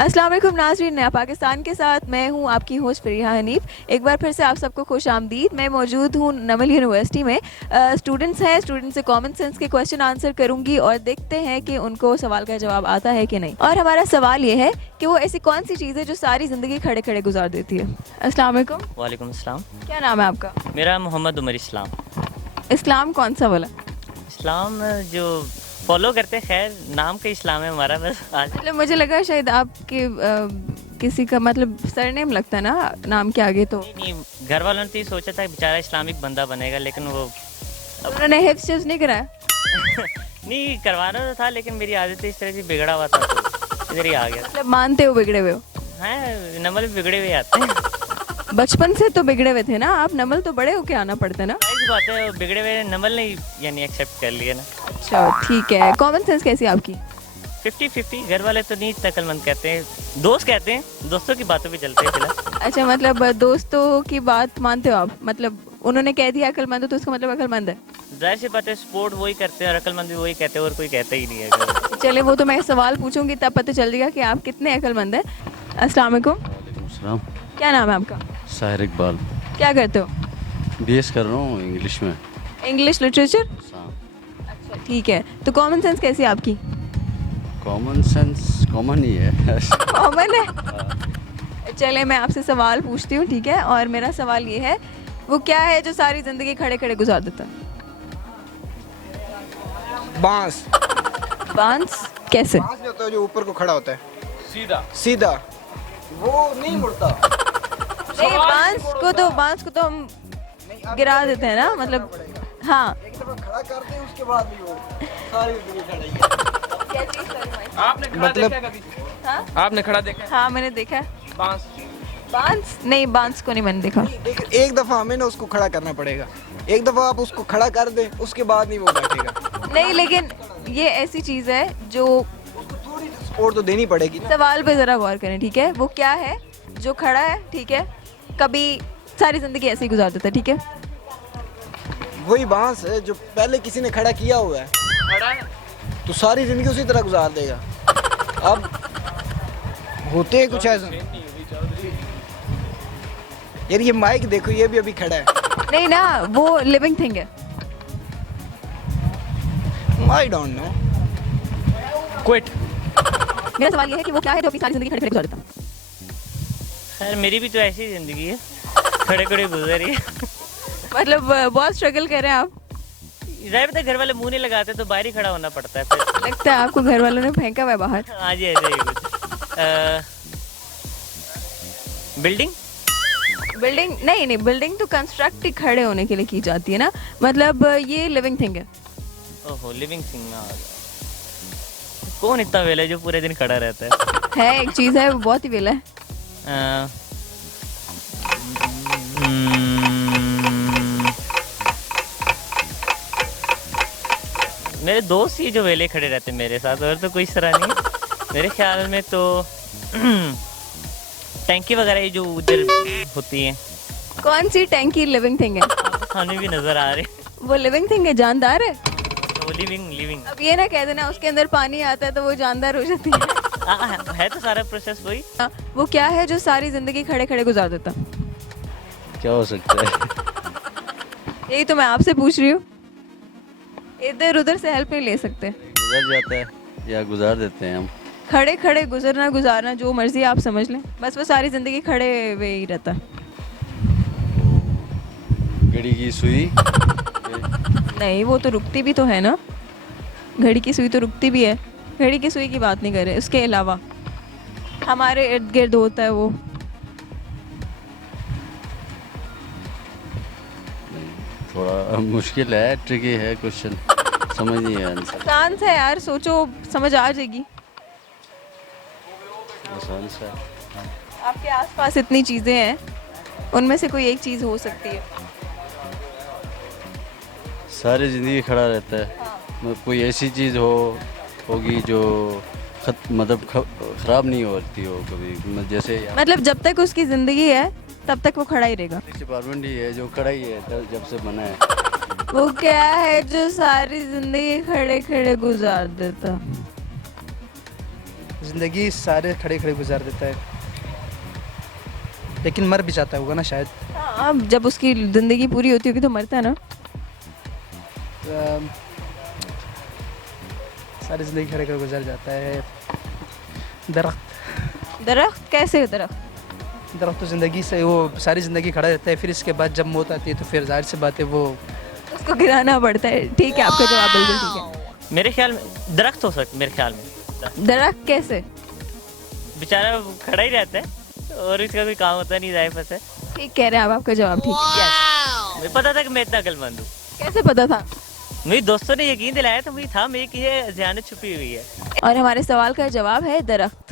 अस्सलाम वालेकुम नाज़रीन, नया पाकिस्तान के साथ मैं हूं आपकी होस्ट फरीहा हनीफ। एक बार फिर से आप सबको खुश आमदीद। मैं मौजूद हूं नमल यूनिवर्सिटी में। स्टूडेंट्स हैं, स्टूडेंट्स से कॉमन सेंस के क्वेश्चन आंसर करूंगी और देखते हैं कि उनको सवाल का जवाब आता है कि नहीं। और हमारा सवाल ये है कि वो ऐसी कौन सी चीज़ है जो सारी ज़िंदगी खड़े खड़े गुजार देती है। अस्सलाम वालेकुम, वालेकुम अस्सलाम। क्या नाम है आपका? मेरा मोहम्मद उमर इस्लाम। इस्लाम कौन सा वाला? इस्लाम जो फॉलो करते हैं, खैर नाम का इस्लाम है हमारा बस आज। मतलब मुझे लगा शायद आपके किसी का मतलब सरनेम लगता है ना नाम के आगे, तो नहीं, घर वालों ने तो ये सोचा था कि बेचारा इस्लामिक बंदा बनेगा, लेकिन वो उन्होंने हिफ्स नहीं कराया। नहीं करवाना तो था, लेकिन मेरी आदत इस तरह से बिगड़ा हुआ था तो इधर ही आ गया। मतलब मानते हो बिगड़े हुए हो? हैं नमल भी बिगड़े हुए आते हैं। बचपन से तो बिगड़े हुए थे ना आप, नमल तो बड़े होके आना पड़ता है ना। इस बात है, बिगड़े हुए नमल ने यानी एक्सेप्ट कर लिया ना। अच्छा ठीक है। कॉमन सेंस कैसी है आपकी? 50-50। घर वाले तो नहीं इतना अक्लमंद कहते हैं, दोस्त कहते हैं, दोस्तों की बातों पे चलते हैं फिलहाल। अच्छा, मतलब दोस्तों की बात मानते हो आप? मतलब उन्होंने कह दिया अक्लमंद हो तो उसका मतलब अक्लमंद है। जाहिर सी बात है, सपोर्ट वही करते हैं और अक्लमंद भी वही कहते हैं, और कोई कहता ही नहीं है। चले, वो तो मैं सवाल पूछूंगी तब पता चल जाएगा कि आप कितने अक्लमंद हैं। अस्सलाम वालेकुम, वालेकुम सलाम। क्या नाम है आपका? साहिर इकबाल। क्या करते हो? बीएस कर रहा हूँ इंग्लिश में। English literature. हाँ। अच्छा ठीक है। तो कॉमन सेंस कैसी है आपकी? कॉमन सेंस कॉमन ही है। कॉमन है। चले मैं आपसे सवाल पूछती हूँ, ठीक है? और मेरा सवाल ये है, वो क्या है जो सारी जिंदगी खड़े खड़े गुजार देता है? बांस। बांस कैसे? बांस जो होता है, जो ऊपर को खड़ा होता है सीधा सीधा, वो नहीं मुड़ता। नहीं, बांस को तो हम गिरा देते हैं ना, मतलब हाँ। एक दफा खड़ा करते हैं, उसके बाद भी वो सारी जिंदगी खड़ा ही है। आपने खड़ा मतलब- देखा कभी? हाँ आपने खड़ा देखा? हाँ मैंने देखा है। बांस। बांस नहीं, बांस को नहीं मैंने देखा। देखिए, एक दफा हमें ना उसको खड़ा करना पड़ेगा। एक दफा आप उसको खड़ा कर दें, उसके बाद नहीं वो बैठेगा। नहीं, लेकिन ये ऐसी चीज है जो उसको थोड़ी सपोर्ट तो देनी पड़ेगी ना। सवाल पे जरा गौर करें, ठीक है? वो क्या है जो खड़ा है, ठीक है? कभी सारी जिंदगी ऐसे ही गुजार देता है, ठीक है? वही बांस है जो पहले किसी ने खड़ा किया हुआ है, खड़ा है? तो सारी जिंदगी उसी तरह गुजार देगा। अब होते हैं कुछ ऐसा। यार ये माइक देखो, ये भी अभी खड़ा है। नहीं ना, वो लिविंग थिंग है। I don't know. क्विट। मेरा सवाल ये है कि वो क्या है जो अपनी सारी जिंदगी खड़े खड़े गुजार देता है? खैर मेरी भी तो ऐसी ही जिंदगी है, खड़े खड़े गुजरी है। मतलब बहुत स्ट्रगल कर रहे हैं आप। जाहिर है घर वाले मुंह नहीं लगाते तो बाहर ही खड़ा होना पड़ता है फिर। लगता है आपको घर वालों ने फेंका हुआ है बाहर। हाँ जी, ऐसे ही कुछ। बिल्डिंग। बिल्डिंग नहीं, बिल्डिंग तो कंस्ट्रक्ट ही खड़े होने के लिए की जाती है ना। मतलब ये लिविंग थिंग है। ओहो, लिविंग थिंग में आ गया। कौन इतना वेला है जो पूरे दिन खड़ा रहता है? एक चीज है, वो बहुत ही वेला है। मेरे दोस्त ही जो वेले खड़े रहते हैं मेरे साथ, और तो कोई इस तरह नहीं। मेरे ख्याल में तो टैंकी वगैरह ही जो उधर होती हैं। कौन सी टैंकी लिविंग थिंग है? हमें भी नजर आ रहे। वो लिविंग थिंग है, जानदार है। वो लिविंग अब ये ना कह देना उसके अंदर पानी आता है तो वो जानदार हो जाती है। है तो सारा प्रोसेस वही। वो क्या है जो सारी जिंदगी खड़े खड़े गुजार देता? क्या हो सकता है? यही तो मैं आपसे पूछ रही हूँ, इधर उधर से हेल्प नहीं ले सकते। गुजर जाता है या गुजार देते हैं हम। खड़े खड़े गुजरना गुजारना जो मर्जी आप समझ लें, बस वो सारी जिंदगी खड़े हुए ही रहता है। घड़ी की सुई। नहीं, वो तो रुकती भी तो है ना। घड़ी की सुई तो रुकती भी है। घड़ी की सुई की बात नहीं कर रहे, उसके अलावा हमारे इर्द गिर्द होता है वो। थोड़ा मुश्किल है, ट्रिकी है क्वेश्चन, समझ नहीं है आंसर। आसान सा है यार, सोचो समझ आ जाएगी। आसान सा। आपके आसपास इतनी चीजें हैं, उनमें से कोई एक चीज हो सकती है। सारी जिंदगी खड़ा रहता है। मतलब कोई ऐसी चीज़ होगी जो मतलब ख़राब नहीं होती हो कभी, जैसे मतलब जब तक उसकी जिंदगी है तब तक वो खड़ा ही रहेगा। डिपार्टमेंट ही है जो खड़ा ही है जब से बना है। वो क्या है जो सारी जिंदगी खड़े खड़े गुजार देता? ज़िंदगी सारे खड़े खड़े गुजार देता है, लेकिन मर भी जाता होगा ना शायद। हाँ, अब जब उसकी ज़िंदगी पूरी होती होगी तो मरता है ना। अम, सारी ज़िंदगी खड़े खड़े गुजार जाता है। दरख्त। दरख्त कैसे दरख्त? दरख्त तो ज़िंदगी से वो सारी ज़िंदगी खड़ा रहता है, फिर इसके बाद जब मौत आती है तो फिर जाहिर सी बात है वो उसको गिराना पड़ता है। ठीक है, आपका जवाब बिल्कुल ठीक है। मेरे ख्याल में दरख्त हो सकता, मेरे ख्याल में दरख्त कैसे? बेचारा खड़ा ही रहता है और इसका कोई काम होता नहीं, जाहिर है। ठीक कह रहे हैं आप, आपका जवाब ठीक है। मुझे पता था कि मैं इतना अक्लमंद हूँ। कैसे पता था? मेरी दोस्तों ने यकीन दिलाया तो मुझे था मेरी कि ये ज़हानत छुपी हुई है। और हमारे सवाल का जवाब है दरख्त।